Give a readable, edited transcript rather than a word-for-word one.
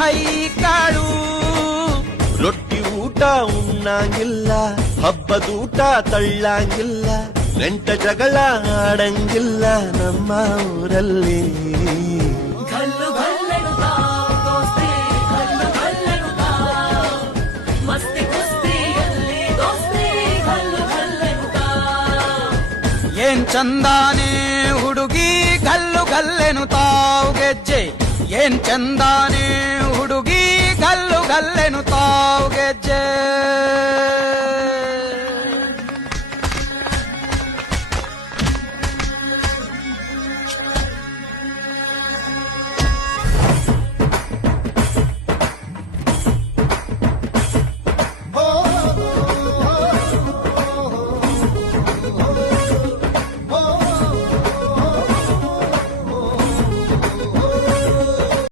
High ಕಾಳು. ರೊಟ್ಟಿ ಊಟ ಉಣ್ಣಂಗಿಲ್ಲ, ಹಬ್ಬದೂಟ ತಳ್ಳಂಗಿಲ್ಲ, ನೆಂಟ ಜಗಳ ಆಡಂಗಿಲ್ಲ ನಮ್ಮ ಊರಲ್ಲಿ. ಗಲ್ಲು ಗಲ್ಲೆನುತ್ತಾವ್ ದೋಸ್ತಿ, ಗಲ್ಲು ಗಲ್ಲೆನುತ್ತಾವ್ ಮಸ್ತಿ ಕುಸ್ತಿಯಲ್ಲಿ ದೋಸ್ತಿ, ಗಲ್ಲು ಗಲ್ಲೆನುತ್ತಾವ್. ಏನ್ ಚಂದಾನೆ ಹುಡುಗಿ ಗಲ್ಲು ಗಲ್ಲೆನುತ್ತಾವ್ ಗೆಜ್ಜೆ, ಏನ್ ಚಂದಾನೆ ಹುಡುಗಿ ಗಲ್ಲು ಗಲ್ಲೆನುತ್ತಾವ್ ಗೆಜ್ಜೆ.